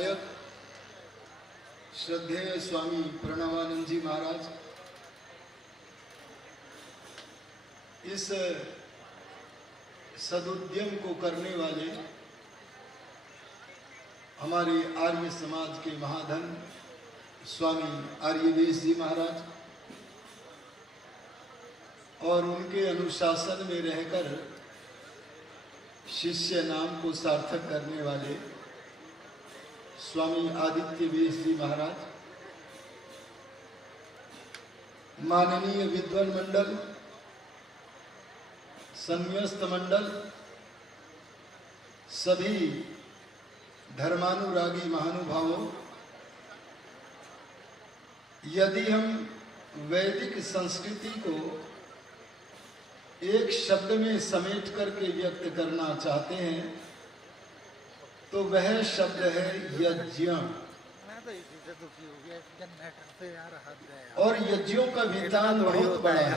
नायक श्रद्धेय स्वामी प्रणवानंद जी महाराज, इस सदुद्यम को करने वाले हमारे आर्य समाज के महाधन स्वामी आर्यवेश जी महाराज और उनके अनुशासन में रहकर शिष्य नाम को सार्थक करने वाले स्वामी आदित्य वेश जी महाराज, माननीय विद्वान मंडल, संन्यस्त मंडल, सभी धर्मानुरागी महानुभावों, यदि हम वैदिक संस्कृति को एक शब्द में समेट करके व्यक्त करना चाहते हैं तो वह शब्द है यज्ञ। और यज्ञों का विधान बहुत बड़ा है।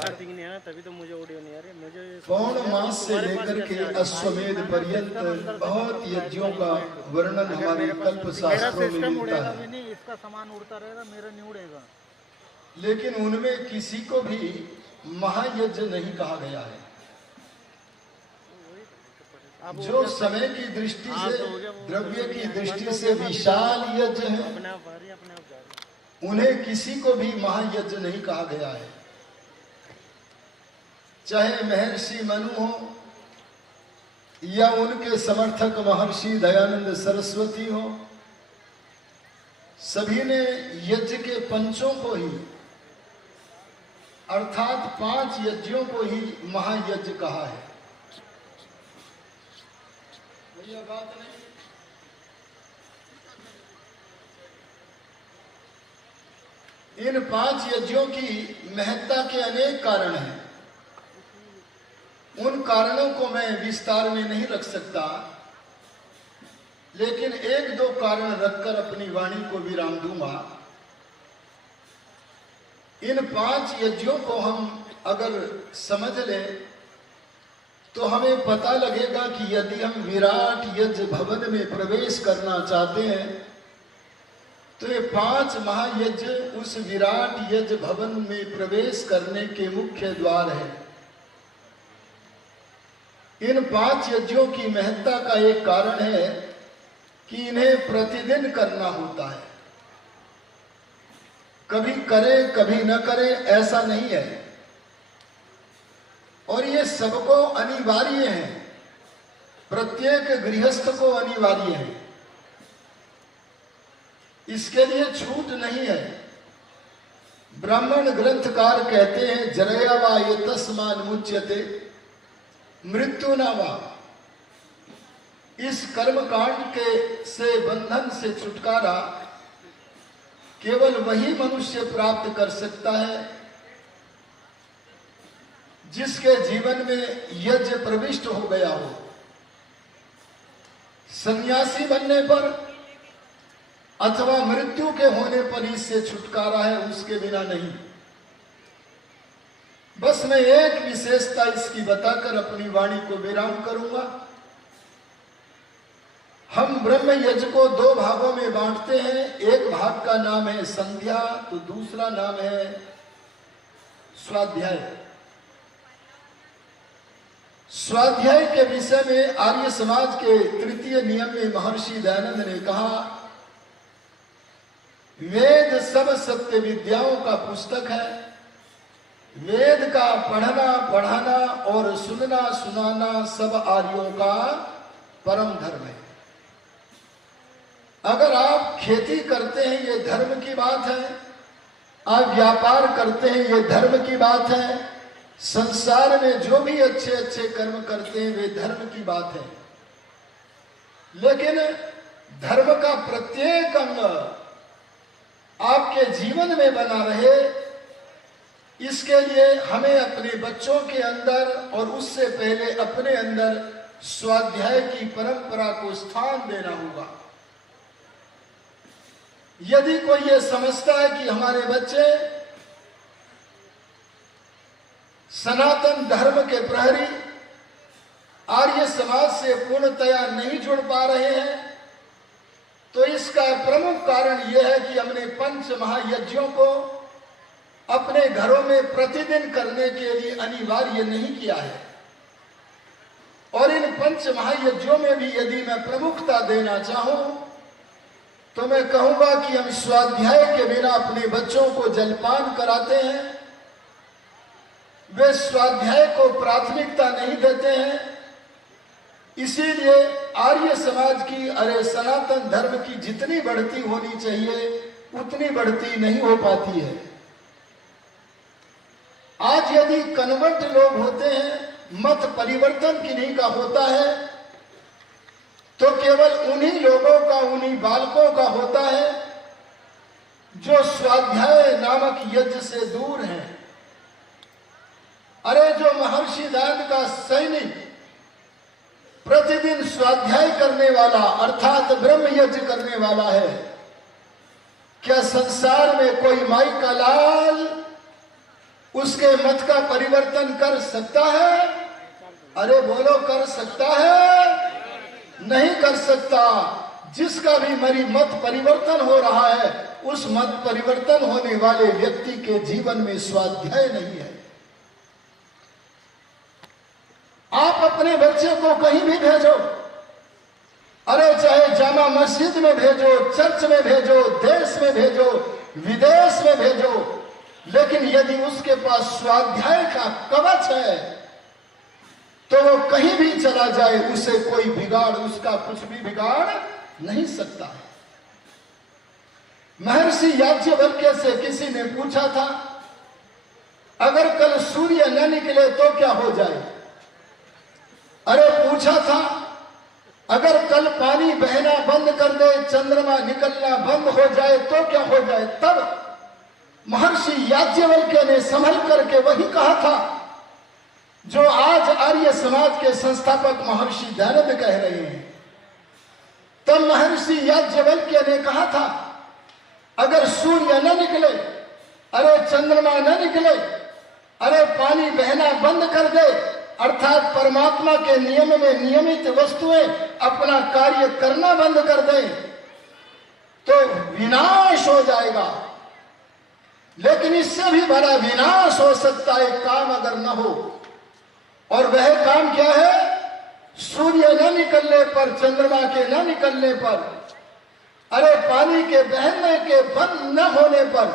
पौन मास से लेकर के अश्वमेध पर्यंत बहुत यज्ञों का वर्णन हमारे कल्प शास्त्रों में मिलता है। इसका सामान उड़ता रहेगा, मेरा नहीं उड़ेगा। लेकिन उनमें किसी को भी महायज्ञ नहीं कहा गया है। जो समय की दृष्टि से, द्रव्य की दृष्टि से विशाल यज्ञ है, उन्हें किसी को भी महायज्ञ नहीं कहा गया है। चाहे महर्षि मनु हो या उनके समर्थक महर्षि दयानंद सरस्वती हो, सभी ने यज्ञ के पंचों को ही अर्थात 5 यज्ञों को ही महायज्ञ कहा है। यह बात नहीं। इन 5 यज्ञों की महत्ता के अनेक कारण हैं। उन कारणों को मैं विस्तार में नहीं रख सकता, लेकिन 1-2 कारण रखकर अपनी वाणी को विराम दूंगा। इन 5 यज्ञों को हम अगर समझ लें तो हमें पता लगेगा कि यदि हम विराट यज्ञ भवन में प्रवेश करना चाहते हैं तो ये 5 महायज्ञ उस विराट यज्ञ भवन में प्रवेश करने के मुख्य द्वार है। इन 5 यज्ञों की महत्ता का एक कारण है कि इन्हें प्रतिदिन करना होता है। कभी करें कभी न करें ऐसा नहीं है, और ये सबको अनिवार्य है। प्रत्येक गृहस्थ को अनिवार्य है, इसके लिए छूट नहीं है। ब्राह्मण ग्रंथकार कहते हैं जरया वा ये तस्मान मुच्यते मृत्यु ना वा। इस कर्मकांड के से बंधन से छुटकारा केवल वही मनुष्य प्राप्त कर सकता है जिसके जीवन में यज्ञ प्रविष्ट हो गया हो। सन्यासी बनने पर अथवा मृत्यु के होने पर इससे छुटकारा है, उसके बिना नहीं। बस मैं एक विशेषता इसकी बताकर अपनी वाणी को विराम करूंगा। हम ब्रह्म यज्ञ को 2 भागों में बांटते हैं। एक भाग का नाम है संध्या, तो दूसरा नाम है स्वाध्याय। स्वाध्याय के विषय में आर्य समाज के 3 नियम में महर्षि दयानंद ने कहा, वेद सब सत्य विद्याओं का पुस्तक है। वेद का पढ़ना, पढ़ाना और सुनना, सुनाना सब आर्यों का परम धर्म है। अगर आप खेती करते हैं ये धर्म की बात है, आप व्यापार करते हैं ये धर्म की बात है, संसार में जो भी अच्छे अच्छे कर्म करते हैं वे धर्म की बात है। लेकिन धर्म का प्रत्येक अंग आपके जीवन में बना रहे, इसके लिए हमें अपने बच्चों के अंदर और उससे पहले अपने अंदर स्वाध्याय की परंपरा को स्थान देना होगा। यदि कोई ये समझता है कि हमारे बच्चे सनातन धर्म के प्रहरी आर्य समाज से पूर्णतया नहीं जुड़ पा रहे हैं, तो इस इसका प्रमुख कारण यह है कि हमने पंच महायज्ञों को अपने घरों में प्रतिदिन करने के लिए अनिवार्य नहीं किया है। और इन पंच महायज्ञों में भी यदि मैं प्रमुखता देना चाहूं तो मैं कहूंगा कि हम स्वाध्याय के बिना अपने बच्चों को जलपान कराते हैं, वे स्वाध्याय को प्राथमिकता नहीं देते हैं। इसीलिए आर्य समाज की, अरे सनातन धर्म की जितनी बढ़ती होनी चाहिए उतनी बढ़ती नहीं हो पाती है। आज यदि कन्वर्ट लोग होते हैं, मत परिवर्तन किन्हीं का होता है, तो केवल उन्हीं लोगों का, उन्हीं बालकों का होता है जो स्वाध्याय नामक यज्ञ से दूर हैं। अरे जो महर्षि दयानंद का सैनिक प्रतिदिन स्वाध्याय करने वाला अर्थात ब्रह्म यज्ञ करने वाला है, क्या संसार में कोई माई का लाल उसके मत का परिवर्तन कर सकता है? अरे बोलो, कर सकता है? नहीं कर सकता। जिसका भी मेरी मत परिवर्तन हो रहा है, उस मत परिवर्तन होने वाले व्यक्ति के जीवन में स्वाध्याय नहीं है। आप अपने बच्चे को कहीं भी भेजो, अरे चाहे जामा मस्जिद में भेजो, चर्च में भेजो, देश में भेजो, विदेश में भेजो, लेकिन यदि उसके पास स्वाध्याय का कवच है तो वो कहीं भी चला जाए, उसे कोई बिगाड़, उसका कुछ भी बिगाड़ नहीं सकता है। महर्षि याज्ञवल्क्य से किसी ने पूछा था, अगर कल सूर्य न निकले तो क्या हो जाए? अरे पूछा था, अगर कल पानी बहना बंद कर दे, चंद्रमा निकलना बंद हो जाए तो क्या हो जाए? तब महर्षि याज्ञवल्क्य ने संभल करके वही कहा था जो आज आर्य समाज के संस्थापक महर्षि दयानंद कह रहे हैं। तब महर्षि याज्ञवल्क्य ने कहा था, अगर सूर्य न निकले, अरे चंद्रमा न निकले, अरे पानी बहना बंद कर दे, अर्थात परमात्मा के नियम में नियमित वस्तुएं अपना कार्य करना बंद कर दें तो विनाश हो जाएगा। लेकिन इससे भी बड़ा विनाश हो सकता है काम अगर न हो, और वह काम क्या है? सूर्य न निकलने पर, चंद्रमा के न निकलने पर, अरे पानी के बहने के बंद न होने पर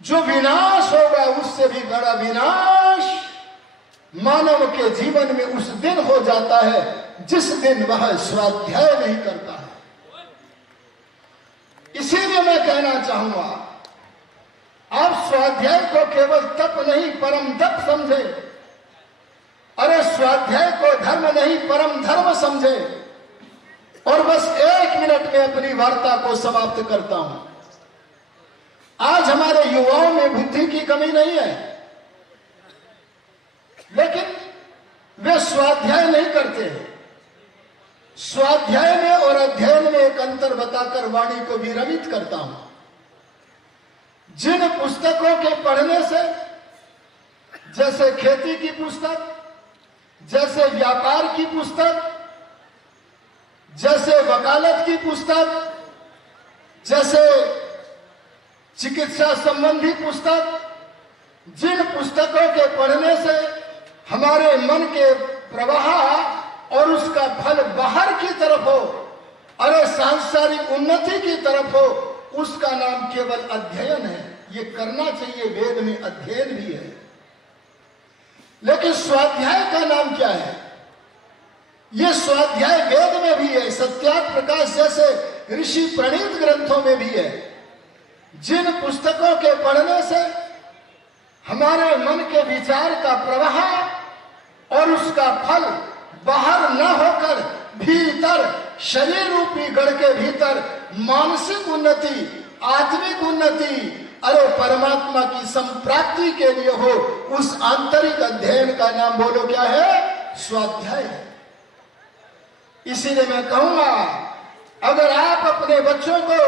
जो विनाश होगा, उससे भी बड़ा विनाश मानव के जीवन में उस दिन हो जाता है जिस दिन वह स्वाध्याय नहीं करता है। इसीलिए मैं कहना चाहूंगा, आप स्वाध्याय को केवल तप नहीं परम तप समझे, अरे स्वाध्याय को धर्म नहीं परम धर्म समझे। और बस 1 मिनट में अपनी वार्ता को समाप्त करता हूं। आज हमारे युवाओं में बुद्धि की कमी नहीं है, लेकिन वे स्वाध्याय नहीं करते हैं। स्वाध्याय में और अध्ययन में एक अंतर बताकर वाणी को विरमित करता हूं। जिन पुस्तकों के पढ़ने से, जैसे खेती की पुस्तक, जैसे व्यापार की पुस्तक, जैसे वकालत की पुस्तक, जैसे चिकित्सा संबंधी पुस्तक, जिन पुस्तकों के पढ़ने से हमारे मन के प्रवाह और उसका फल बाहर की तरफ हो, अरे सांसारिक उन्नति की तरफ हो, उसका नाम केवल अध्ययन है। ये करना चाहिए, वेद में अध्ययन भी है। लेकिन स्वाध्याय का नाम क्या है? ये स्वाध्याय वेद में भी है, सत्यार्थ प्रकाश जैसे ऋषि प्रणीत ग्रंथों में भी है। जिन पुस्तकों के पढ़ने से हमारे मन के विचार का प्रवाह और उसका फल बाहर न होकर भीतर शरीर रूपी गढ़ के भीतर मानसिक उन्नति, आत्मिक उन्नति, अरे परमात्मा की संप्राप्ति के लिए हो, उस आंतरिक अध्ययन का नाम बोलो क्या है? स्वाध्याय है। इसीलिए मैं कहूंगा, अगर आप अपने बच्चों को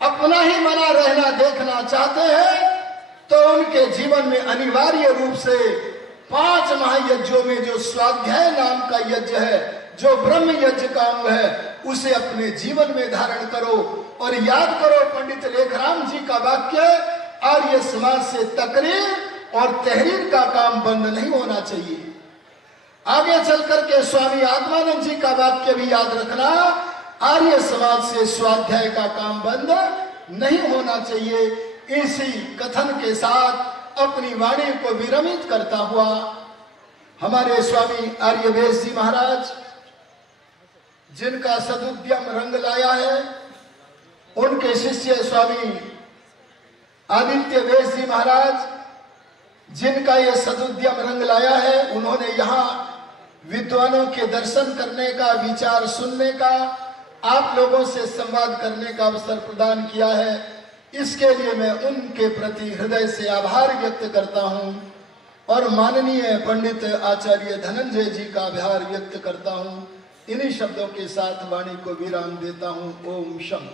अपना ही बना रहना देखना चाहते हैं तो उनके जीवन में अनिवार्य रूप से 5 महायज्ञों में जो स्वाध्याय नाम का यज्ञ है, जो ब्रह्म यज्ञ का अंग है उसे अपने जीवन में धारण करो। और याद करो पंडित लेखराम जी का वाक्य, आर्य समाज से तकरीर और तहरीर का काम बंद नहीं होना चाहिए। आगे चल करके स्वामी आत्मानंद जी का वाक्य भी याद रखना, आर्य समाज से स्वाध्याय का काम बंद नहीं होना चाहिए। इसी कथन के साथ अपनी वाणी को विरमित करता हुआ हमारे स्वामी आर्यवेश जी महाराज, जिनका सदुद्यम रंग लाया है, उनके शिष्य स्वामी आदित्य वेश जी महाराज, जिनका ये सदुद्यम रंग लाया है, उन्होंने यहाँ विद्वानों के दर्शन करने का, विचार सुनने का, आप लोगों से संवाद करने का अवसर प्रदान किया है। इसके लिए मैं उनके प्रति हृदय से आभार व्यक्त करता हूँ और माननीय पंडित आचार्य धनंजय जी का आभार व्यक्त करता हूँ। इन्हीं शब्दों के साथ वाणी को विराम देता हूँ। ओम शम।